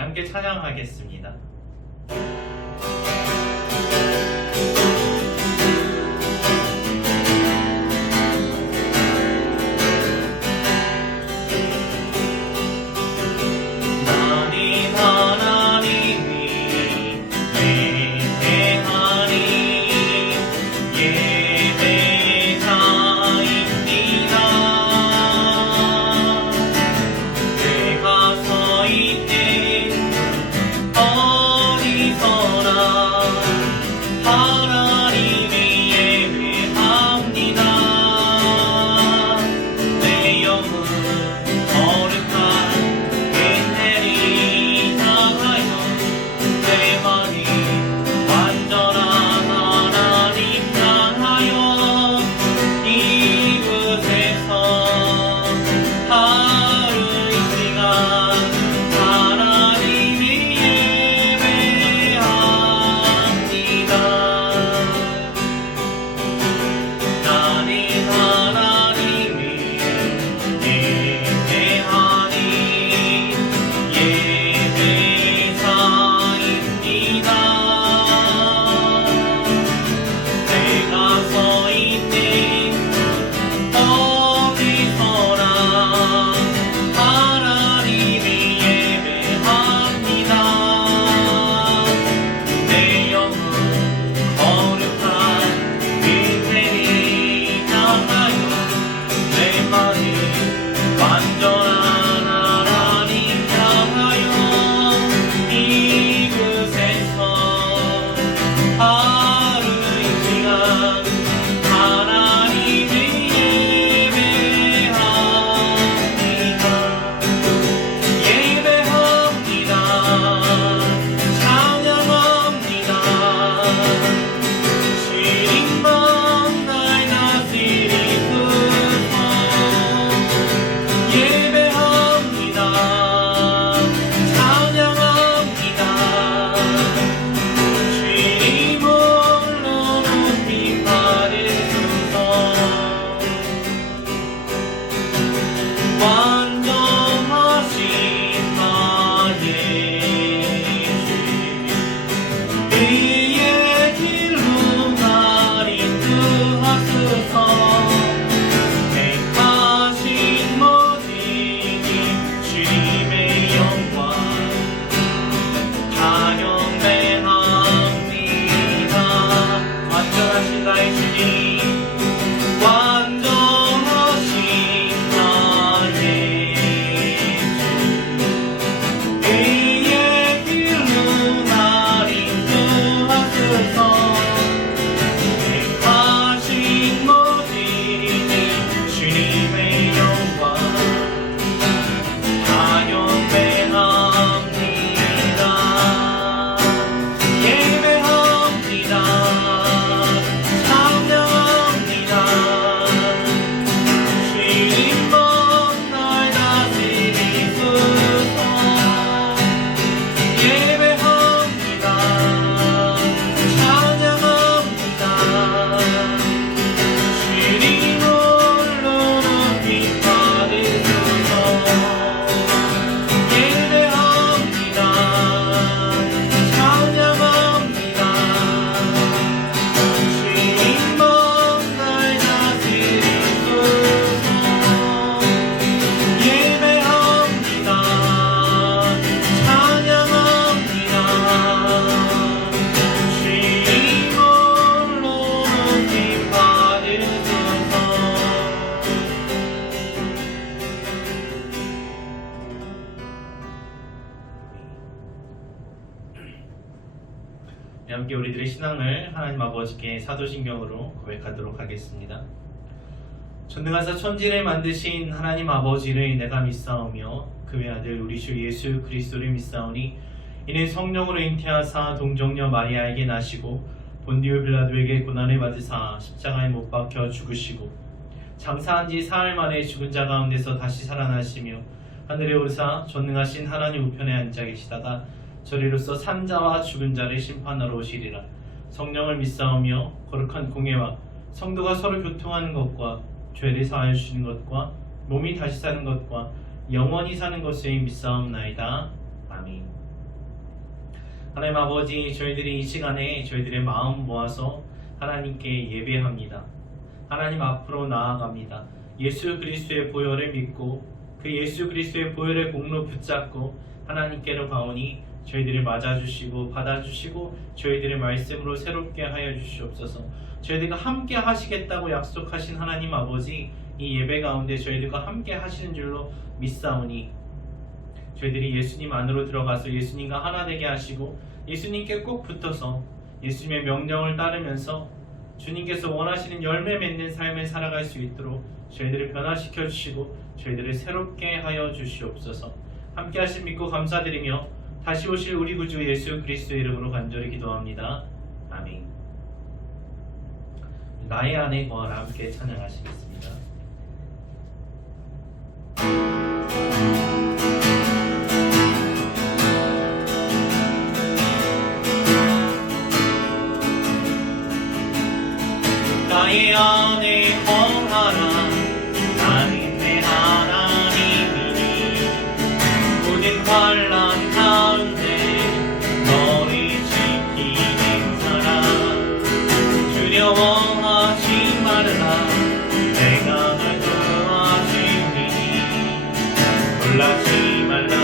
함께 찬양하겠습니다. 함께 우리들의 신앙을 하나님 아버지께 사도신경으로 고백하도록 하겠습니다. 전능하사 천지를 만드신 하나님 아버지를 내가 믿사오며 그 외아들 우리 주 예수 그리스도를 믿사오니 이는 성령으로 잉태하사 동정녀 마리아에게 나시고 본디오 빌라도에게 고난을 받으사 십자가에 못 박혀 죽으시고 장사한 지 사흘 만에 죽은 자 가운데서 다시 살아나시며 하늘에 오르사 전능하신 하나님 우편에 앉아 계시다가 저리로서 산자와 죽은 자를 심판하러 오시리라. 성령을 믿사오며 거룩한 공예와 성도가 서로 교통하는 것과 죄를 사하여 주시는 것과 몸이 다시 사는 것과 영원히 사는 것을 믿사옵나이다. 아멘. 하나님 아버지, 저희들이 이 시간에 저희들의 마음 모아서 하나님께 예배합니다. 하나님 앞으로 나아갑니다. 예수 그리스도의 보혈을 믿고 그 예수 그리스도의 보혈의 공로 붙잡고 하나님께로 가오니 저희들을 맞아주시고 받아주시고 저희들의 말씀으로 새롭게 하여 주시옵소서. 저희들과 함께 하시겠다고 약속하신 하나님 아버지, 이 예배 가운데 저희들과 함께 하시는 줄로 믿사오니 저희들이 예수님 안으로 들어가서 예수님과 하나 되게 하시고 예수님께 꼭 붙어서 예수님의 명령을 따르면서 주님께서 원하시는 열매 맺는 삶을 살아갈 수 있도록 저희들을 변화시켜 주시고 저희들을 새롭게 하여 주시옵소서. 함께 하신 믿고 감사드리며 다시 오실 우리 구주 예수 그리스도의 이름으로 간절히 기도합니다. 아멘. 나의 안에 거하라 함께 찬양하시겠습니다. 나의 안에 거하라 나는 내 하나님이니 모든 환난 가운데 너를 지키는 사람 두려워하지 말라 내가 널 도와주리니 놀라지 말라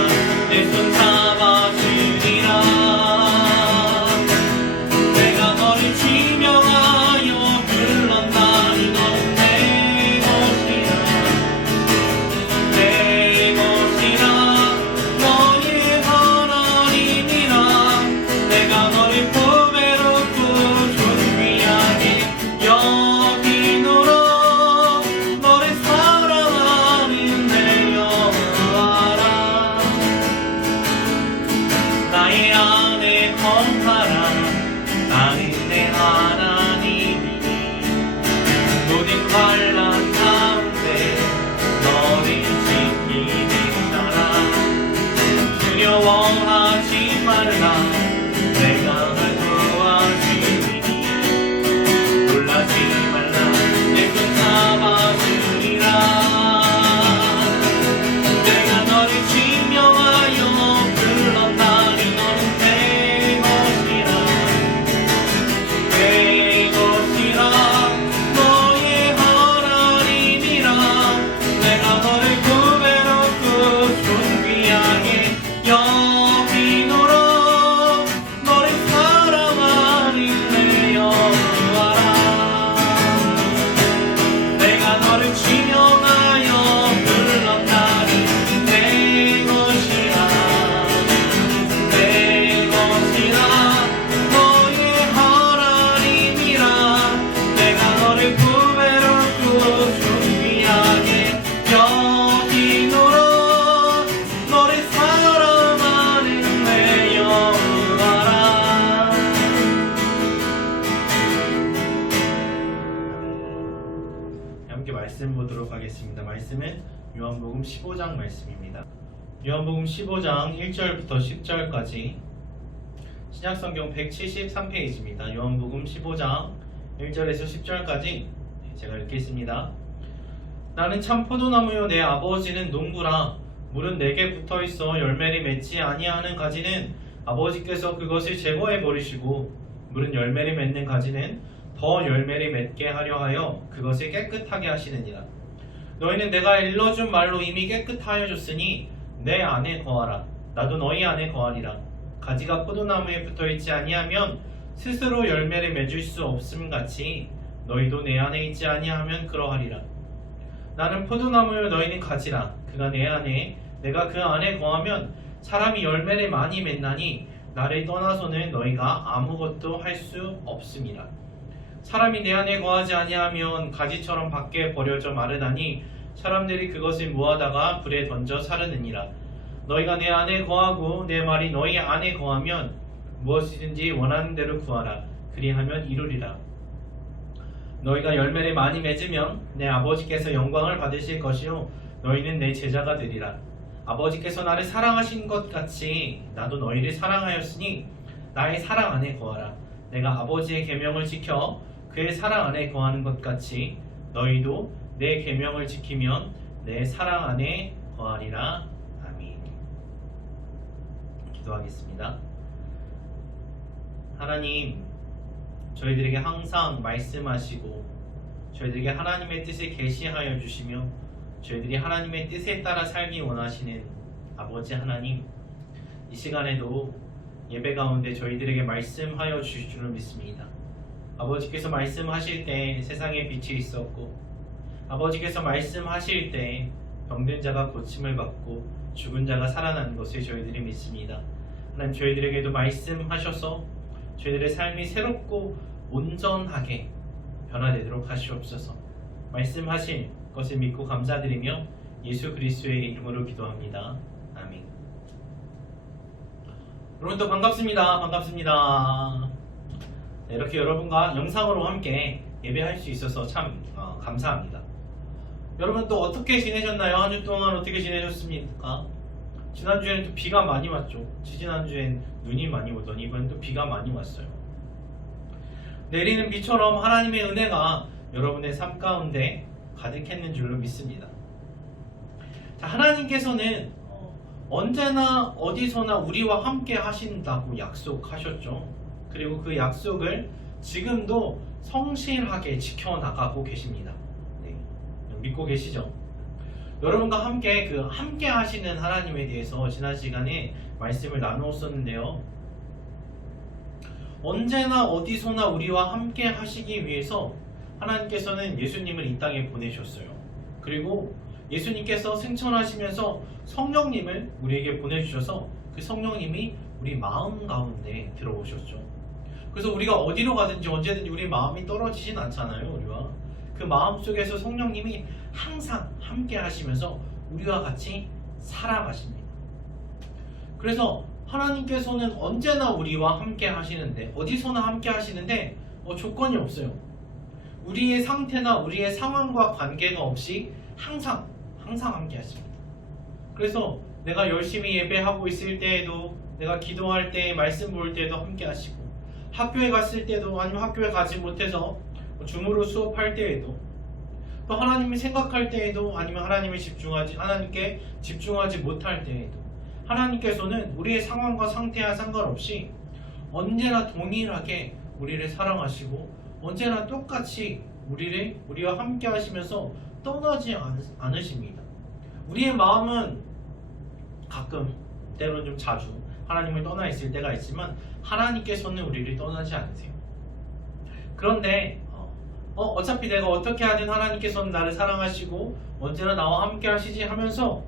내 손 잡아주리라 내가 너를 지명하여 불렀나니 넌 내 것이라 내 것이라 너의 하나님이라 내가 너를 보배롭고 존귀하게 여기노라 너를 사랑하는 내 여호와라 나의 안에 거하라 나는 내 하나님이니 모든 환난 가운데 너를 지키는 사람 두려워하지 말라 내가 널 도와주리니 놀라지 말라 내 손 잡아주리라 내가 너를 지명하여 불렀나니 너는 내 것이라 내 것이라 너의 하나님이라 내가 너를 구배롭고 존귀하게 여기노라 너를 사랑하는 내 여호와라 내가 너를 지명하여 불렀나니 내 것이라 내 것이라 너의 하나님이라 내가 너를 구배롭고 존귀하게 여기노라 너를 사랑하는 내 여호와라 함께 말씀 보도록 하겠습니다. 말씀은 요한복음 15장 말씀입니다. 요한복음 15장 1절부터 10절까지 신약성경 173페이지입니다. 요한복음 15장 1절에서 10절까지 제가 읽겠습니다. 나는 참 포도나무요 내 아버지는 농부라 물은 내게 붙어있어 열매를 맺지 아니하는 가지는 아버지께서 그것을 제거해 버리시고 물은 열매를 맺는 가지는 더 열매를 맺게 하려 하여 그것을 깨끗하게 하시느니라. 너희는 내가 일러준 말로 이미 깨끗하여 줬으니 내 안에 거하라 나도 너희 안에 거하리라. 가지가 포도나무에 붙어있지 아니하면 스스로 열매를 맺을 수 없음 같이 너희도 내 안에 있지 아니하면 그러하리라. 나는 포도나무요 너희는 가지라. 그가 내 안에 내가 그 안에 거하면 사람이 열매를 많이 맺나니 나를 떠나서는 너희가 아무것도 할 수 없음이라. 사람이 내 안에 거하지 아니하면 가지처럼 밖에 버려져 마르다니 사람들이 그것을 모아다가 불에 던져 사르느니라. 너희가 내 안에 거하고 내 말이 너희 안에 거하면 무엇이든지 원하는 대로 구하라. 그리하면 이루리라. 너희가 열매를 많이 맺으면 내 아버지께서 영광을 받으실 것이요 너희는 내 제자가 되리라. 아버지께서 나를 사랑하신 것 같이 나도 너희를 사랑하였으니 나의 사랑 안에 거하라. 내가 아버지의 계명을 지켜 그의 사랑 안에 거하는 것 같이 너희도 내 계명을 지키면 내 사랑 안에 거하리라. 아멘. 기도하겠습니다. 하나님, 저희들에게 항상 말씀하시고 저희들에게 하나님의 뜻을 계시하여 주시며 저희들이 하나님의 뜻에 따라 살기 원하시는 아버지 하나님, 이 시간에도 예배 가운데 저희들에게 말씀하여 주실 줄을 믿습니다. 아버지께서 말씀하실 때 세상에 빛이 있었고, 아버지께서 말씀하실 때 병든 자가 고침을 받고 죽은 자가 살아난 것을 저희들이 믿습니다. 하나님, 저희들에게도 말씀하셔서 저희들의 삶이 새롭고 온전하게 변화되도록 하시옵소서. 말씀하신 것을 믿고 감사드리며 예수 그리스도의 이름으로 기도합니다. 아멘. 여러분도 반갑습니다. 네, 이렇게 여러분과 영상으로 함께 예배할 수 있어서 참 감사합니다. 여러분 또 어떻게 지내셨나요? 한 주 동안 어떻게 지내셨습니까? 지난주에는 또 비가 많이 왔죠. 지지난주엔 눈이 많이 오더니 이번엔 또 비가 많이 왔어요. 내리는 비처럼 하나님의 은혜가 여러분의 삶 가운데 가득했는 줄로 믿습니다. 자, 하나님께서는 언제나 어디서나 우리와 함께 하신다고 약속하셨죠. 그리고 그 약속을 지금도 성실하게 지켜나가고 계십니다. 네, 믿고 계시죠? 여러분과 함께 함께 하시는 하나님에 대해서 지난 시간에 말씀을 나누었었는데요. 언제나 어디서나 우리와 함께 하시기 위해서 하나님께서는 예수님을 이 땅에 보내셨어요. 그리고 예수님께서 승천하시면서 성령님을 우리에게 보내주셔서 그 성령님이 우리 마음 가운데 들어오셨죠. 그래서 우리가 어디로 가든지 언제든지 우리 마음이 떨어지진 않잖아요. 우리와 그 마음 속에서 성령님이 항상 함께 하시면서 우리와 같이 살아가십니다. 그래서 하나님께서는 언제나 우리와 함께 하시는데, 어디서나 함께 하시는데 조건이 없어요. 우리의 상태나 우리의 상황과 관계가 없이 항상 함께 하십니다. 그래서 내가 열심히 예배하고 있을 때에도, 내가 기도할 때, 말씀 볼 때도 함께 하시고, 학교에 갔을 때도, 아니면 학교에 가지 못해서 줌으로 수업할 때에도, 또 하나님을 생각할 때에도, 아니면 하나님께 집중하지 못할 때에도 하나님께서는 우리의 상황과 상태와 상관없이 언제나 동일하게 우리를 사랑하시고 언제나 똑같이 우리와 함께 하시면서 떠나지 않으십니다. 우리의 마음은 가끔, 때로는 좀 자주 하나님을 떠나 있을 때가 있지만 하나님께서는 우리를 떠나지 않으세요. 그런데 어차피 내가 어떻게 하든 하나님께서는 나를 사랑하시고 언제나 나와 함께 하시지 하면서,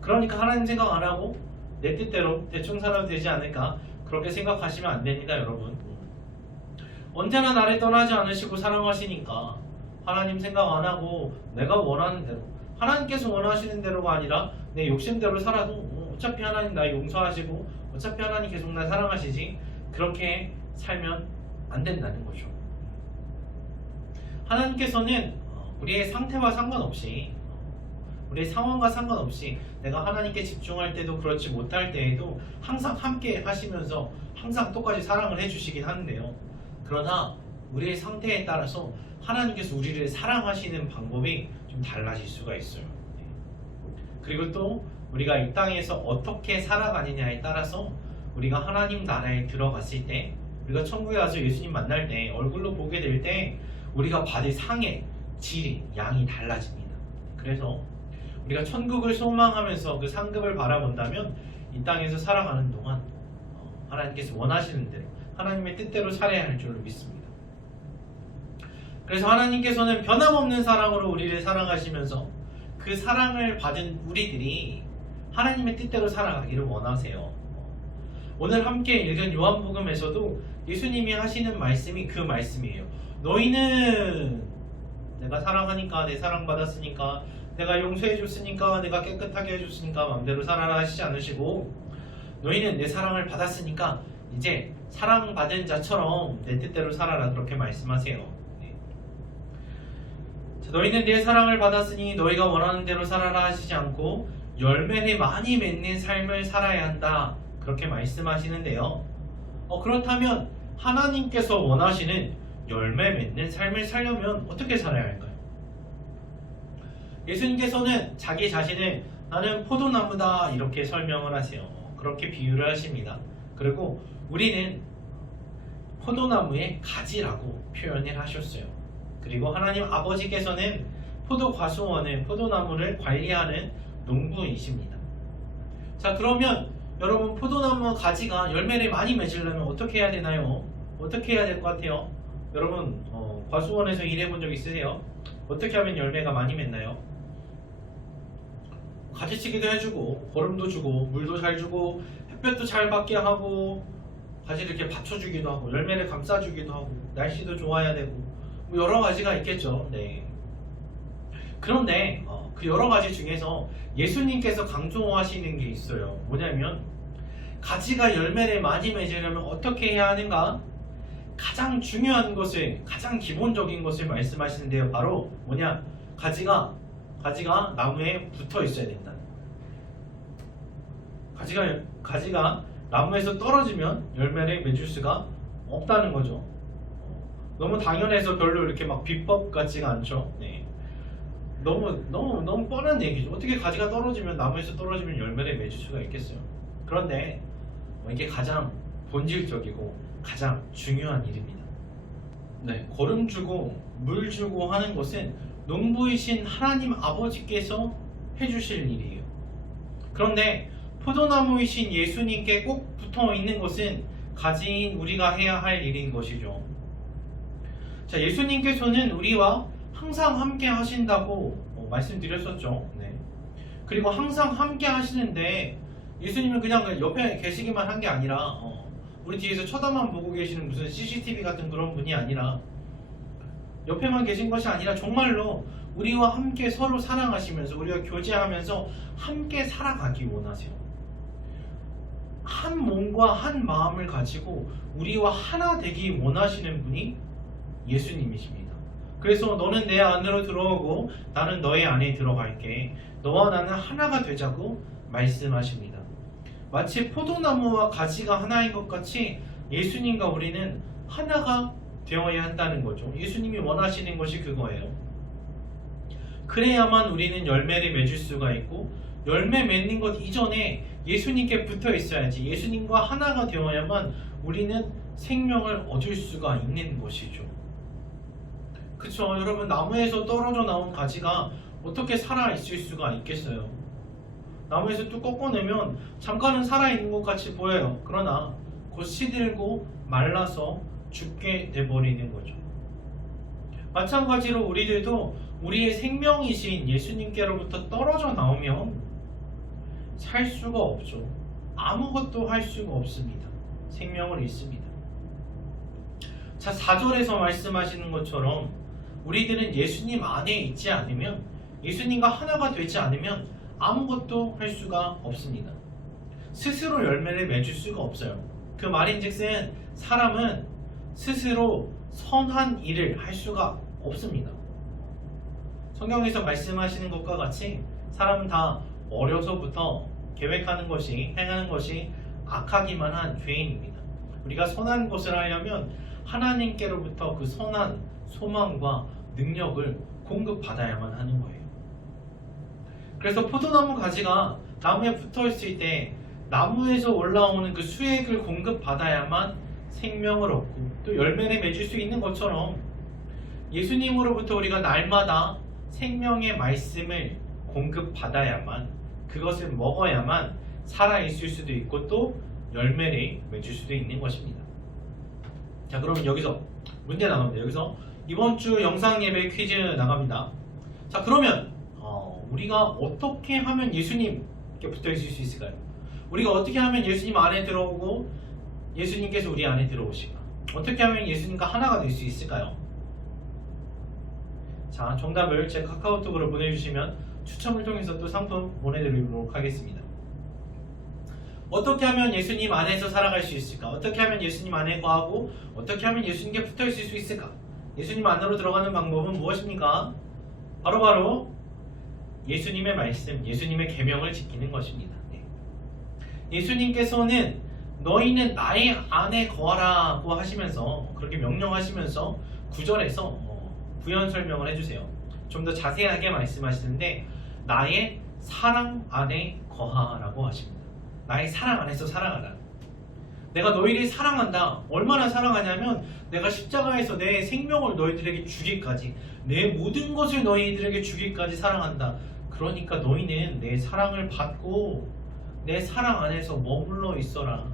그러니까 하나님 생각 안 하고 내 뜻대로 대충 살아도 되지 않을까, 그렇게 생각하시면 안 됩니다. 여러분, 언제나 나를 떠나지 않으시고 사랑하시니까 하나님 생각 안 하고 내가 원하는 대로, 하나님께서 원하시는 대로가 아니라 내 욕심대로 살아도 어차피 하나님 나 용서하시고 어차피 하나님 계속 나 사랑하시지, 그렇게 살면 안 된다는 거죠. 하나님께서는 우리의 상태와 상관없이, 우리의 상황과 상관없이, 내가 하나님께 집중할 때도 그렇지 못할 때에도 항상 함께 하시면서 항상 똑같이 사랑을 해주시긴 하는데요. 그러나 우리의 상태에 따라서 하나님께서 우리를 사랑하시는 방법이 좀 달라질 수가 있어요. 그리고 또 우리가 이 땅에서 어떻게 살아가느냐에 따라서 우리가 하나님 나라에 들어갔을 때, 우리가 천국에 가서 예수님 만날 때, 얼굴로 보게 될 때 우리가 받을 상의 질이, 양이 달라집니다. 그래서 우리가 천국을 소망하면서 그 상급을 바라본다면 이 땅에서 살아가는 동안 하나님께서 원하시는 대로, 하나님의 뜻대로 살아야 할 줄로 믿습니다. 그래서 하나님께서는 변함없는 사랑으로 우리를 사랑하시면서 그 사랑을 받은 우리들이 하나님의 뜻대로 살아가기를 원하세요. 오늘 함께 읽은 요한복음에서도 예수님이 하시는 말씀이 그 말씀이에요. 너희는 내가 사랑하니까, 내 사랑받았으니까, 내가 용서해줬으니까, 내가 깨끗하게 해줬으니까 마음대로 살아라 하시지 않으시고, 너희는 내 사랑을 받았으니까 이제 사랑받은 자처럼 내 뜻대로 살아라, 그렇게 말씀하세요. 네. 자, 너희는 내 사랑을 받았으니 너희가 원하는 대로 살아라 하시지 않고 열매를 많이 맺는 삶을 살아야 한다, 그렇게 말씀하시는데요. 그렇다면 하나님께서 원하시는 열매 맺는 삶을 살려면 어떻게 살아야 할까요? 예수님께서는 자기 자신을 나는 포도나무다, 이렇게 설명을 하세요. 그렇게 비유를 하십니다. 그리고 우리는 포도나무의 가지라고 표현을 하셨어요. 그리고 하나님 아버지께서는 포도과수원을 포도나무를 관리하는 농부이십니다. 자, 그러면 여러분 포도나무 가지가 열매를 많이 맺으려면 어떻게 해야 되나요? 어떻게 해야 될 것 같아요? 여러분 과수원에서 일해본 적 있으세요? 어떻게 하면 열매가 많이 맺나요? 가지치기도 해주고 거름도 주고 물도 잘 주고 햇볕도 잘 받게 하고 가지를 이렇게 받쳐주기도 하고 열매를 감싸주기도 하고 날씨도 좋아야 되고 뭐 여러 가지가 있겠죠. 네. 그런데 그 여러 가지 중에서 예수님께서 강조하시는 게 있어요. 뭐냐면 가지가 열매를 많이 맺으려면 어떻게 해야 하는가? 가장 중요한 것을, 가장 기본적인 것을 말씀하시는데요. 바로 뭐냐? 가지가 나무에 붙어 있어야 된다. 가지가 나무에서 떨어지면 열매를 맺을 수가 없다는 거죠. 너무 당연해서 별로 이렇게 막 비법 같지가 않죠. 네. 너무 뻔한 얘기죠. 어떻게 가지가 떨어지면 나무에서 떨어지면 열매를 맺을 수가 있겠어요. 그런데 이게 가장 본질적이고 가장 중요한 일입니다. 네, 거름 주고 물 주고 하는 것은 농부이신 하나님 아버지께서 해주실 일이에요. 그런데 포도나무이신 예수님께 꼭 붙어 있는 것은 가지인 우리가 해야 할 일인 것이죠. 자, 예수님께서는 우리와 항상 함께 하신다고 말씀드렸었죠. 네. 그리고 항상 함께 하시는데 예수님은 그냥 옆에 계시기만 한 게 아니라 우리 뒤에서 쳐다만 보고 계시는 무슨 CCTV 같은 그런 분이 아니라 옆에만 계신 것이 아니라 정말로 우리와 함께 서로 사랑하시면서 우리가 교제하면서 함께 살아가기 원하세요. 한 몸과 한 마음을 가지고 우리와 하나 되기 원하시는 분이 예수님이십니다. 그래서 너는 내 안으로 들어오고 나는 너의 안에 들어갈게. 너와 나는 하나가 되자고 말씀하십니다. 마치 포도나무와 가지가 하나인 것 같이 예수님과 우리는 하나가 되어야 한다는 거죠. 예수님이 원하시는 것이 그거예요. 그래야만 우리는 열매를 맺을 수가 있고 열매 맺는 것 이전에 예수님께 붙어 있어야지 예수님과 하나가 되어야만 우리는 생명을 얻을 수가 있는 것이죠. 그쵸? 여러분 나무에서 떨어져 나온 가지가 어떻게 살아있을 수가 있겠어요? 나무에서 뚝 꺾어내면 잠깐은 살아있는 것 같이 보여요. 그러나 곧 시들고 말라서 죽게 돼버리는 거죠. 마찬가지로 우리들도 우리의 생명이신 예수님께로부터 떨어져 나오면 살 수가 없죠. 아무것도 할 수가 없습니다. 생명을 잃습니다. 자, 4절에서 말씀하시는 것처럼 우리들은 예수님 안에 있지 않으면 예수님과 하나가 되지 않으면 아무것도 할 수가 없습니다. 스스로 열매를 맺을 수가 없어요. 그 말인즉슨 사람은 스스로 선한 일을 할 수가 없습니다. 성경에서 말씀하시는 것과 같이 사람은 다 어려서부터 계획하는 것이, 행하는 것이 악하기만 한 죄인입니다. 우리가 선한 것을 하려면 하나님께로부터 그 선한 소망과 능력을 공급받아야만 하는 거예요. 그래서 포도나무 가지가 나무에 붙어 있을 때 나무에서 올라오는 그 수액을 공급받아야만 생명을 얻고 또 열매를 맺을 수 있는 것처럼 예수님으로부터 우리가 날마다 생명의 말씀을 공급받아야만 그것을 먹어야만 살아있을 수도 있고 또 열매를 맺을 수도 있는 것입니다. 자, 그러면 여기서 문제 나갑니다. 여기서 이번 주 영상 예배 퀴즈 나갑니다. 자, 그러면 우리가 어떻게 하면 예수님께 붙어 있을 수 있을까요? 우리가 어떻게 하면 예수님 안에 들어오고 예수님께서 우리 안에 들어오실까? 어떻게 하면 예수님과 하나가 될 수 있을까요? 자, 정답을 제 카카오톡으로 보내주시면 추첨을 통해서 또 상품 보내드리도록 하겠습니다. 어떻게 하면 예수님 안에서 살아갈 수 있을까? 어떻게 하면 예수님 안에 거하고 어떻게 하면 예수님께 붙어 있을 수 있을까? 예수님 안으로 들어가는 방법은 무엇입니까? 바로 예수님의 말씀, 예수님의 계명을 지키는 것입니다. 네. 예수님께서는 너희는 나의 안에 거하라고 하시면서 그렇게 명령하시면서 9절에서 부연 설명을 해주세요. 좀 더 자세하게 말씀하시는데 나의 사랑 안에 거하라고 하십니다. 나의 사랑 안에서 살아가라. 내가 너희를 사랑한다. 얼마나 사랑하냐면 내가 십자가에서 내 생명을 너희들에게 주기까지, 내 모든 것을 너희들에게 주기까지 사랑한다. 그러니까 너희는 내 사랑을 받고 내 사랑 안에서 머물러 있어라.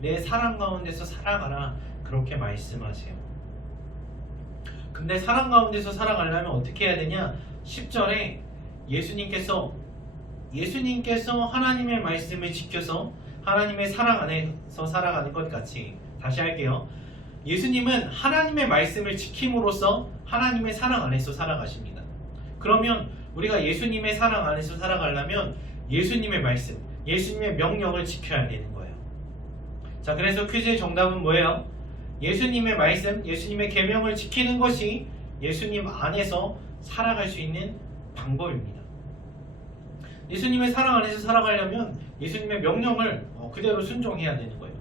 내 사랑 가운데서 살아가라. 그렇게 말씀하세요. 근데 사랑 가운데서 살아가려면 어떻게 해야 되냐? 10절에 예수님께서 하나님의 말씀을 지켜서 하나님의 사랑 안에서 살아가는 것 같이, 다시 할게요. 예수님은 하나님의 말씀을 지킴으로써 하나님의 사랑 안에서 살아가십니다. 그러면 우리가 예수님의 사랑 안에서 살아가려면 예수님의 말씀, 예수님의 명령을 지켜야 되는 거예요. 자, 그래서 퀴즈의 정답은 뭐예요? 예수님의 말씀, 예수님의 계명을 지키는 것이 예수님 안에서 살아갈 수 있는 방법입니다. 예수님의 사랑 안에서 살아가려면 예수님의 명령을 그대로 순종해야 되는 거예요.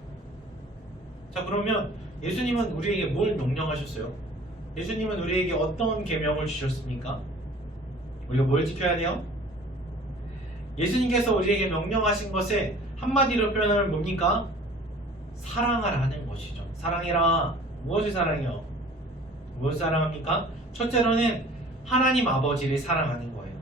자, 그러면 예수님은 우리에게 뭘 명령하셨어요? 예수님은 우리에게 어떤 계명을 주셨습니까? 우리가 뭘 지켜야 돼요? 예수님께서 우리에게 명령하신 것을 한마디로 표현하면 뭡니까? 사랑하라는 것이죠. 사랑해라. 무엇을 사랑해요? 무엇을 사랑합니까? 첫째로는 하나님 아버지를 사랑하는 거예요.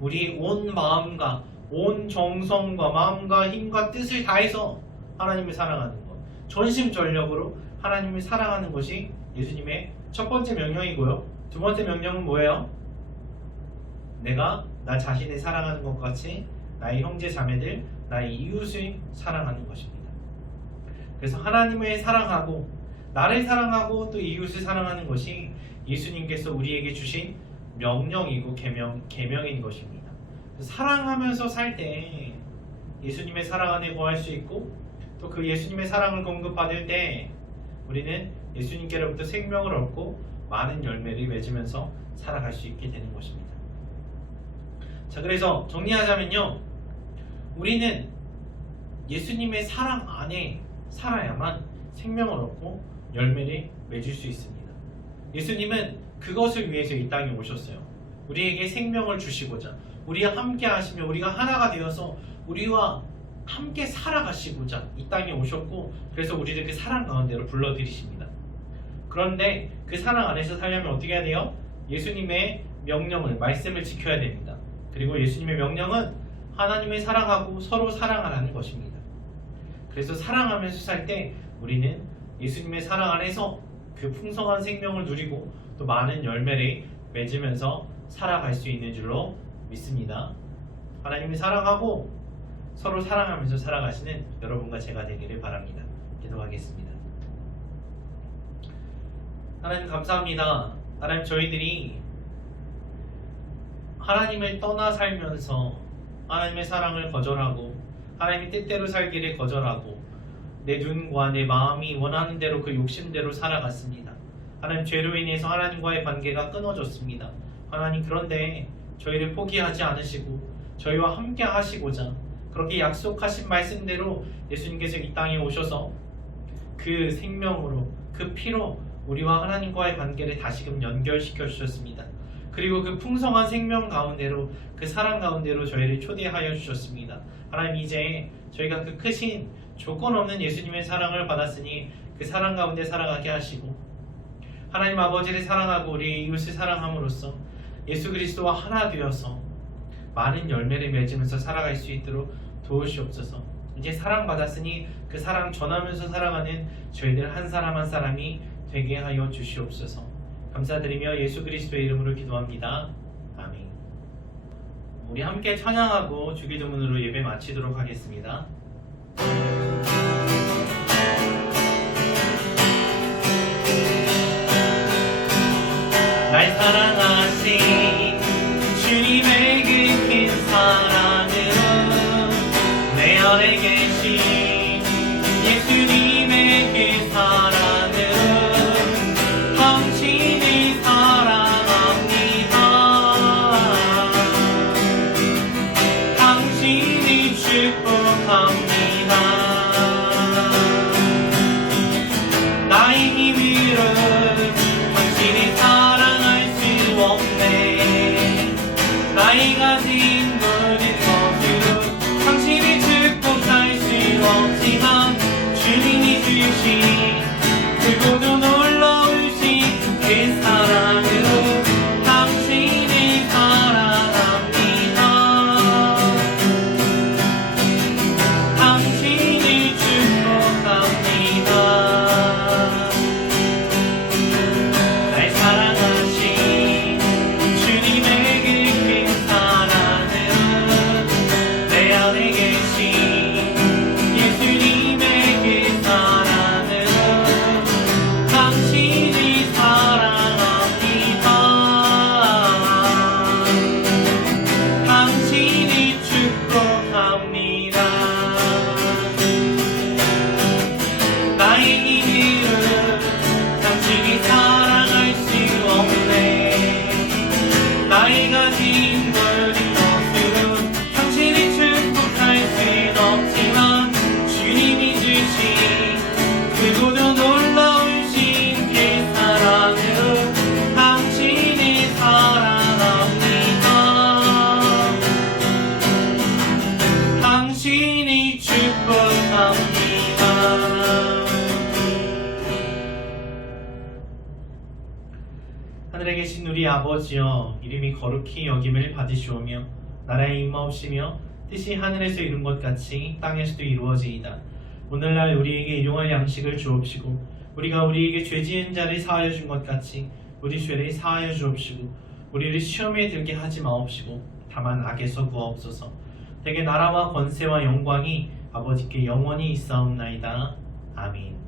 우리 온 마음과 온 정성과 마음과 힘과 뜻을 다해서 하나님을 사랑하는 것, 전심전력으로 하나님을 사랑하는 것이 예수님의 첫 번째 명령이고요. 두 번째 명령은 뭐예요? 내가 나 자신을 사랑하는 것 같이 나의 형제 자매들, 나의 이웃을 사랑하는 것입니다. 그래서 하나님을 사랑하고 나를 사랑하고 또 이웃을 사랑하는 것이 예수님께서 우리에게 주신 명령이고 계명인 것입니다. 사랑하면서 살 때 예수님의 사랑 안에 거할 수 있고, 또 그 예수님의 사랑을 공급받을 때 우리는 예수님께로부터 생명을 얻고 많은 열매를 맺으면서 살아갈 수 있게 되는 것입니다. 자, 그래서 정리하자면요, 우리는 예수님의 사랑 안에 살아야만 생명을 얻고 열매를 맺을 수 있습니다. 예수님은 그것을 위해서 이 땅에 오셨어요. 우리에게 생명을 주시고자, 우리와 함께 하시며 우리가 하나가 되어서 우리와 함께 살아가시고자 이 땅에 오셨고, 그래서 우리를 그 사랑 가운데로 불러들이십니다. 그런데 그 사랑 안에서 살려면 어떻게 해야 돼요? 예수님의 명령을, 말씀을 지켜야 됩니다. 그리고 예수님의 명령은 하나님을 사랑하고 서로 사랑하라는 것입니다. 그래서 사랑하면서 살 때 우리는 예수님의 사랑 안에서 그 풍성한 생명을 누리고 또 많은 열매를 맺으면서 살아갈 수 있는 줄로 믿습니다. 하나님을 사랑하고 서로 사랑하면서 살아가시는 여러분과 제가 되기를 바랍니다. 기도하겠습니다. 하나님 감사합니다. 하나님, 저희들이 하나님을 떠나 살면서 하나님의 사랑을 거절하고 하나님의 뜻대로 살기를 거절하고 내 눈과 내 마음이 원하는 대로 그 욕심대로 살아갔습니다. 하나님, 죄로 인해서 하나님과의 관계가 끊어졌습니다. 하나님, 그런데 저희를 포기하지 않으시고 저희와 함께 하시고자 그렇게 약속하신 말씀대로 예수님께서 이 땅에 오셔서 그 생명으로, 그 피로 우리와 하나님과의 관계를 다시금 연결시켜 주셨습니다. 그리고 그 풍성한 생명 가운데로, 그 사랑 가운데로 저희를 초대하여 주셨습니다. 하나님, 이제 저희가 그 크신 조건 없는 예수님의 사랑을 받았으니 그 사랑 가운데 살아가게 하시고, 하나님 아버지를 사랑하고 우리 이웃을 사랑함으로써 예수 그리스도와 하나 되어서 많은 열매를 맺으면서 살아갈 수 있도록 도우시옵소서. 이제 사랑받았으니 그 사랑 전하면서 살아가는 저희들 한 사람 한 사람이 되게 하여 주시옵소서. 감사드리며 예수 그리스도의 이름으로 기도합니다. 아멘. 우리 함께 찬양하고 주기도문으로 예배 마치도록 하겠습니다. 날 사랑하신 주님의 그 큰 사랑으로 내 안에 계신 예수님의 그 사랑으로 당신을 사랑합니다. 당신을 축복합니다. 크고도 놀라우신 그 사랑으로 당신을 사랑합니다. 당신을 축복합니다. 날 사랑하신 주님의 그 사랑으로 내 안에 계신 예수님의 그 사랑으로 당신을 사랑합니다. 당신을 축복합니다. 나의 힘으로 당신을 사랑할 수 없네. 나의 가진 모든 것으로 당신을 축복할 순 없지만 주님이 주신 크고도 놀라우신 그 사랑으로 당신을 사랑합니다. 당신을 축복합니다. 하늘에 계신 우리 아버지여, 이름이 거룩히 여김을 받으시오며 나라의 임마옵시며 뜻이 하늘에서 이룬 것 같이 땅에서도 이루어지이다. 오늘날 우리에게 일용할 양식을 주옵시고 우리가 우리에게 죄 지은 자를 사하여 준 것 같이 우리 죄를 사하여 주옵시고 우리를 시험에 들게 하지 마옵시고 다만 악에서 구하옵소서. 대개 나라와 권세와 영광이 아버지께 영원히 있사옵나이다. 아멘.